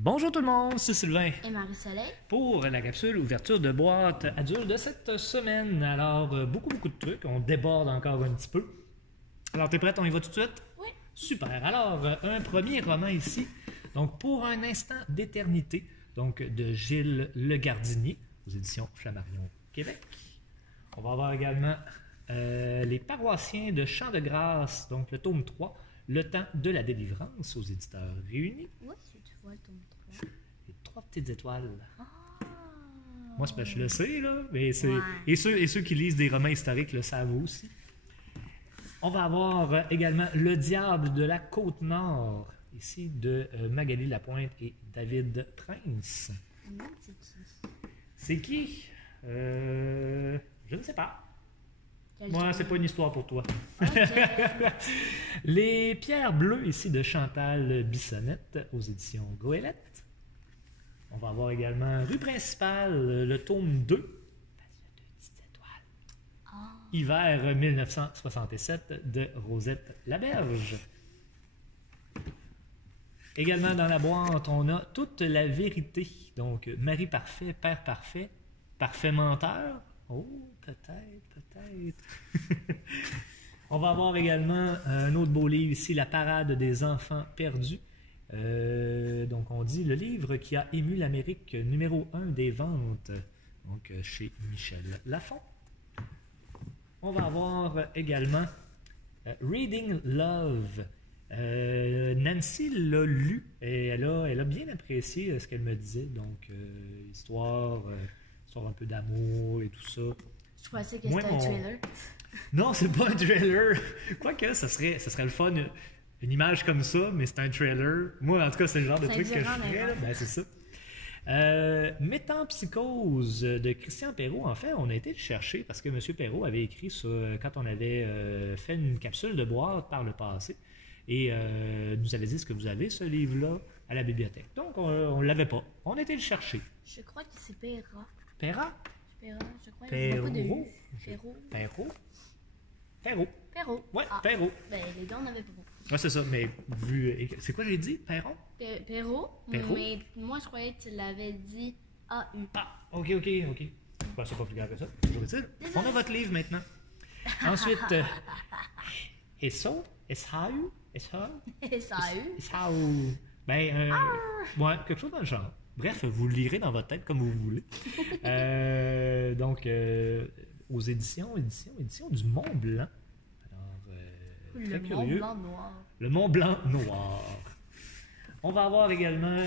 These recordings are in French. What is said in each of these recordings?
Bonjour tout le monde, c'est Sylvain Et Marie-Soleil. pour la capsule ouverture de boîte adulte de cette semaine. Alors, beaucoup de trucs, on déborde encore un petit peu. Alors, t'es prête, on y va tout de suite? Oui. Super, alors, un premier roman ici, donc Pour un instant d'éternité, donc de Gilles Le Gardinier, aux éditions Flammarion, Québec. On va avoir également Les paroissiens de Champ de Grâce, donc le tome 3, Le temps de la délivrance, aux éditeurs réunis. Où est-ce que tu vois le tome 3? Les trois petites étoiles. Ah! Moi, c'est parce que je le sais, là, mais c'est... Ouais. Et ceux qui lisent des romans historiques le savent aussi. On va avoir également Le diable de la Côte-Nord, ici de Magali Lapointe et David Prince. Non, c'est qui? C'est qui? Je ne sais pas. Quel Moi, tome? c'est pas une histoire pour toi. Ok. Les pierres bleues, ici de Chantal Bissonnette, aux éditions Goélette. On va avoir également Rue principale, le tome 2. Parce qu'il y a deux petites étoiles. Ah. Hiver 1967 de Rosette Laberge. Également dans la boîte, on a Toute la vérité. Donc, Marie parfait, père parfait, parfait menteur. Oh, peut-être. On va avoir également un autre beau livre ici, La parade des enfants perdus. Donc, on dit le livre qui a ému l'Amérique, numéro 1 des ventes. Donc, chez Michel Lafon. On va avoir également Reading Love. Nancy l'a lu et elle a bien apprécié ce qu'elle me disait. Donc, histoire un peu d'amour et tout ça. Je pensais que Moi, c'était un trailer. Non, c'est pas un trailer. Quoique, ça serait le fun, une image comme ça, mais c'est un trailer. Moi, en tout cas, c'est le genre de C'est truc que je différent, ferais. Là. Ben, c'est ça. Métampsychose de Christian Perrault, en fait, on a été le chercher parce que M. Perrault avait écrit ça quand on avait fait une capsule de boîte par le passé et nous avait dit: est-ce que vous avez ce livre-là à la bibliothèque? Donc, on ne l'avait pas. On a été le chercher. Je crois que c'est Perra. Perra? Perra, je crois. Il y a pas de Perrault? U. Perrault. Perrault? Perrault. Perrault. Ouais, Ah. Perrault. Ben, les deux, on avait pas beaucoup. Ouais, c'est ça, mais vu... C'est quoi j'ai dit? Perron? Perrault. Perrault? Mais moi, je croyais que tu l'avais dit AU. Ah, ok. Ben, c'est pas plus grave que ça. Toujours est-il. On a votre livre maintenant. Ensuite, Eso? Esau? Esau? Ben, ouais, quelque chose dans le genre. Bref, vous le lirez dans votre tête comme vous voulez. Donc, aux éditions du Mont Blanc. Alors, très Le Mont curieux. Blanc Noir. Le Mont Blanc Noir. On va avoir également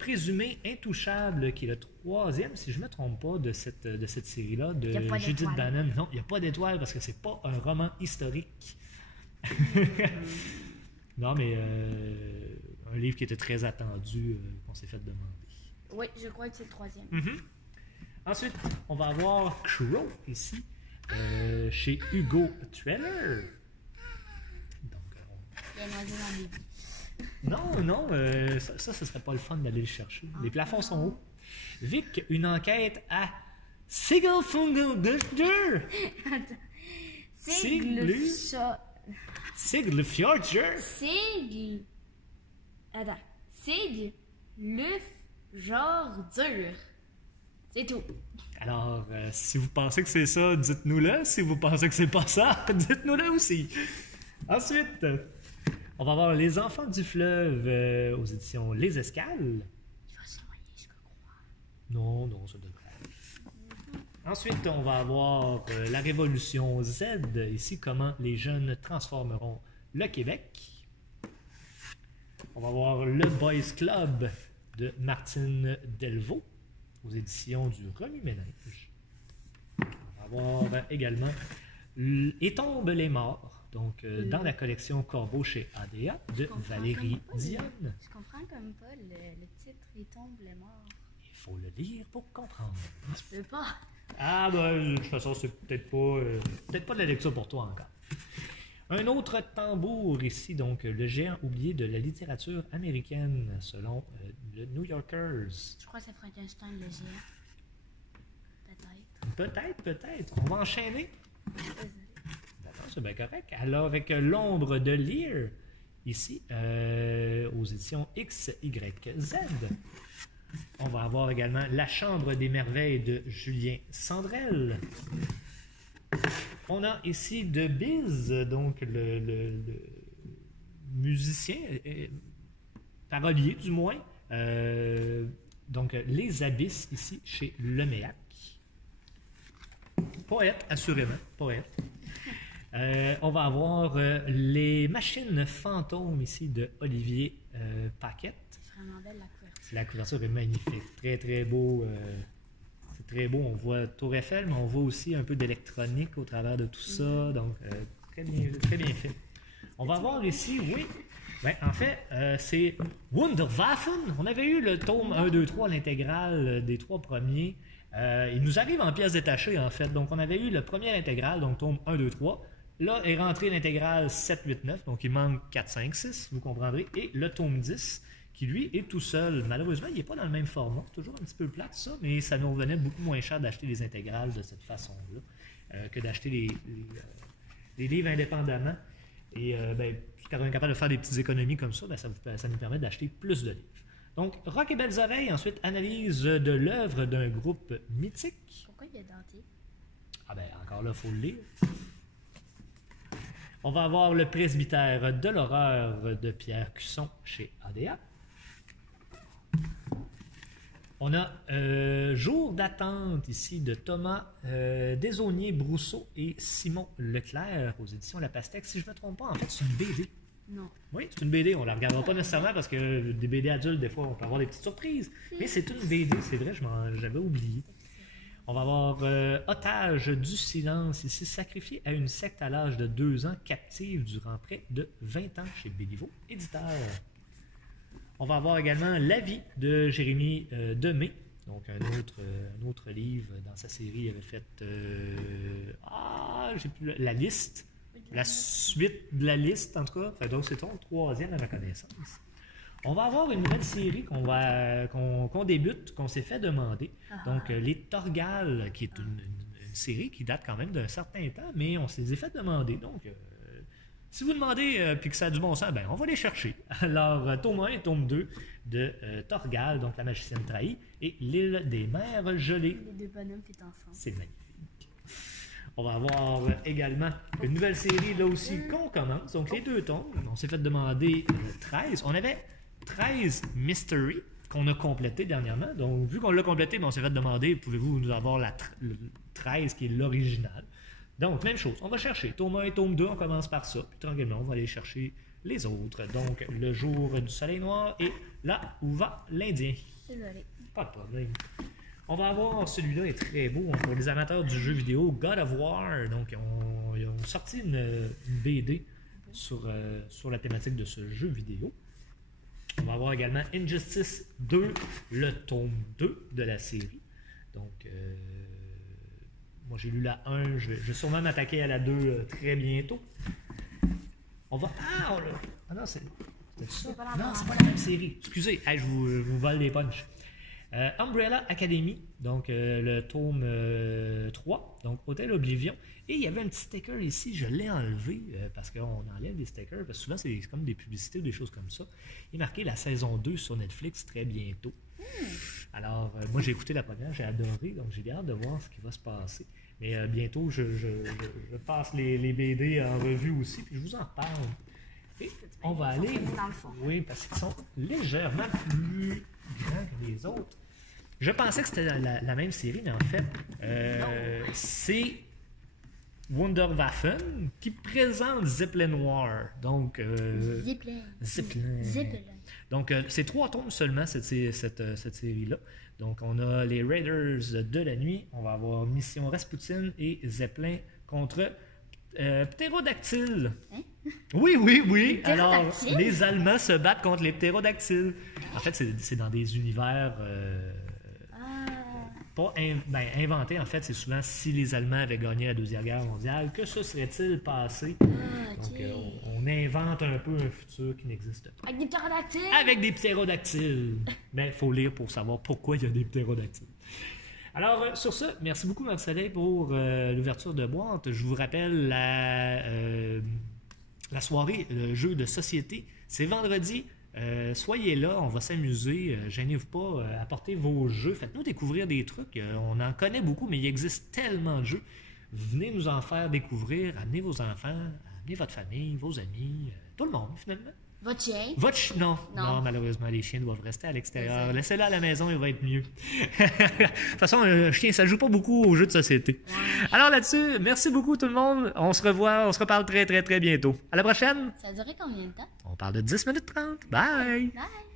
Présumé Intouchable, qui est le troisième, si je ne me trompe pas, de cette série-là, de Il y a pas Judith d'étoile. Bannon. Non, il n'y a pas d'étoile parce que c'est pas un roman historique. Non, mais un livre qui était très attendu, qu'on s'est fait demander. Oui, je crois que c'est le troisième. Ensuite, on va avoir Crow ici, chez Hugo Treller. Donc, Il y a un oiseau dans les vies. non, ça serait pas le fun d'aller le chercher. Les plafonds sont hauts. Vic, une enquête à Siglfjordur. Siglfjordur. Siglfjordur. C'est tout. Alors, si vous pensez que c'est ça, dites-nous-le. Si vous pensez que c'est pas ça, dites-nous-le aussi. Ensuite, on va avoir Les Enfants du fleuve aux éditions Les Escales. Il va se noyer, je crois. Non, ça devrait aller. Ensuite, on va avoir La Révolution Z, ici, comment les jeunes transformeront le Québec. On va avoir Le Boys Club de Martine Delvaux aux éditions du Remue-Ménage. On va avoir également Et tombent les morts, donc dans la collection Corbeau chez ADA de Valérie Dionne. Je comprends comme pas le titre Il tombe les morts. Il faut le lire pour comprendre. Je peux pas. Ah, ben, de toute façon, c'est peut-être pas de la lecture pour toi encore. Un autre tambour ici, donc le géant oublié de la littérature américaine, selon le New Yorkers. Je crois que c'est Frankenstein le géant. Peut-être. Peut-être. On va enchaîner. Désolé. D'accord, c'est bien correct. Alors, avec L'ombre de Lear, ici, aux éditions XYZ. On va avoir également La Chambre des Merveilles de Julien Sandrel. On a ici de Biz, donc le musicien, parolier du moins. Donc, Les Abysses, ici, chez Leméac. Poète, assurément, poète. On va avoir Les Machines Fantômes, ici, de Olivier Paquette. C'est vraiment belle la couverture. La couverture est magnifique, très très beau. C'est très beau, on voit Tour Eiffel, mais on voit aussi un peu d'électronique au travers de tout ça, donc très bien fait. On va voir ici, oui, ben, en fait, c'est Wunderwaffen. On avait eu le tome 1, 2, 3, l'intégrale des 3 premiers. Il nous arrive en pièces détachées, en fait. Donc, on avait eu le premier intégral, donc tome 1, 2, 3. Là est rentré l'intégrale 7, 8, 9, donc il manque 4, 5, 6, vous comprendrez. Et le tome 10, qui lui est tout seul. Malheureusement, il n'est pas dans le même format. C'est toujours un petit peu plate, ça, mais ça nous revenait beaucoup moins cher d'acheter les intégrales de cette façon-là que d'acheter les livres indépendamment. Et quand on est capable de faire des petites économies comme ça, ben, ça nous permet d'acheter plus de livres. Donc, Rock et Belles Oreilles, ensuite, analyse de l'œuvre d'un groupe mythique. Pourquoi il est denté? Ah ben, encore là, il faut le lire. On va avoir Le Presbytère de l'horreur de Pierre Cusson chez ADA. On a Jour d'attente ici de Thomas Desaulniers-Brousseau et Simon Leclerc aux éditions La Pastèque. Si je ne me trompe pas, en fait, c'est une BD. Non. Oui, c'est une BD. On ne la regardera pas nécessairement parce que des BD adultes, des fois, on peut avoir des petites surprises. Mais c'est une BD, c'est vrai, j'avais oublié. On va avoir Otage du silence ici, sacrifié à une secte à l'âge de 2 ans, captive durant près de 20 ans chez Béliveau, éditeur. On va avoir également La vie de Jérémy Demé, donc un autre livre dans sa série. Il avait fait j'ai plus la liste, la suite de la liste en tout cas. Enfin, donc c'est ton 3e à ma connaissance. On va avoir une nouvelle série qu'on débute, qu'on s'est fait demander. Donc Les Torgal, qui est une série qui date quand même d'un certain temps, mais on s'est fait demander. Donc si vous demandez puis que ça a du bon sens, ben on va les chercher. Alors, tome 1 et tome 2 de Torgal, donc La magicienne trahie, et L'île des mers gelées. Les 2 bonhommes qui étaient ensemble. C'est magnifique. On va avoir également une nouvelle série, là aussi, qu'on commence. Donc, les 2 tomes. On s'est fait demander 13. On avait 13 Mystery qu'on a complété dernièrement. Donc, vu qu'on l'a complété, ben, on s'est fait demander, pouvez-vous nous avoir le 13 qui est l'original. Donc, même chose, on va chercher tome 1 et tome 2, on commence par ça, puis tranquillement, on va aller chercher les autres. Donc, Le jour du soleil noir et Là où va l'Indien. Désolé. Pas de problème. On va avoir, celui-là est très beau, pour les amateurs du jeu vidéo, God of War. Donc, ils ont sorti une BD sur la thématique de ce jeu vidéo. On va avoir également Injustice 2, le tome 2 de la série. Donc, moi, j'ai lu la 1, je vais sûrement m'attaquer à la 2 très bientôt. On va... Ah non, c'est ça? Non, c'est pas la même série. Excusez, je vous vole les punchs. Umbrella Academy, donc le tome 3, donc Hôtel Oblivion. Et il y avait un petit sticker ici, je l'ai enlevé parce qu'on enlève des stickers, parce que souvent c'est comme des publicités ou des choses comme ça. Il est marqué la saison 2 sur Netflix très bientôt. Alors, moi j'ai écouté la première, j'ai adoré, donc j'ai bien hâte de voir ce qui va se passer. Mais bientôt, je passe les BD en revue aussi, puis je vous en reparle. Et on va aller... Dans le fond. Oui, parce qu'ils sont légèrement plus grands que les autres. Je pensais que c'était la même série, mais en fait, c'est Wunderwaffen qui présente Zeppelin War. Donc, Zeppelin. Donc, c'est 3 tomes seulement, cette série-là. Donc, on a les Raiders de la nuit, on va avoir Mission Rasputin et Zeppelin contre Ptérodactyle. Hein? Oui. Alors, Ptérodactyle? les Allemands se battent contre les ptérodactyles. En fait, c'est dans des univers pas inventés. En fait, c'est souvent si les Allemands avaient gagné la Deuxième Guerre mondiale, que se serait-il passé? Donc, on invente un peu un futur qui n'existe pas. Avec des ptérodactyles? Avec des ptérodactyles. Mais il faut lire pour savoir pourquoi il y a des ptérodactyles. Alors, sur ce, merci beaucoup, Marc-Soleil, pour l'ouverture de boîte. Je vous rappelle la soirée, le jeu de société. C'est vendredi. Soyez là, on va s'amuser. Gênez-vous pas, apportez vos jeux. Faites-nous découvrir des trucs. On en connaît beaucoup, mais il existe tellement de jeux. Venez nous en faire découvrir. Amenez vos enfants, amenez votre famille, vos amis, tout le monde finalement. Votre chien. Non, Non. non, malheureusement, les chiens doivent rester à l'extérieur. C'est ça. Laissez-le à la maison, il va être mieux. De toute façon, un chien, ça joue pas beaucoup aux jeux de société. Ouais. Alors là-dessus, merci beaucoup tout le monde. On se revoit, on se reparle très, très, très bientôt. À la prochaine. Ça a duré combien de temps? On parle de 10 minutes 30. Bye! Bye!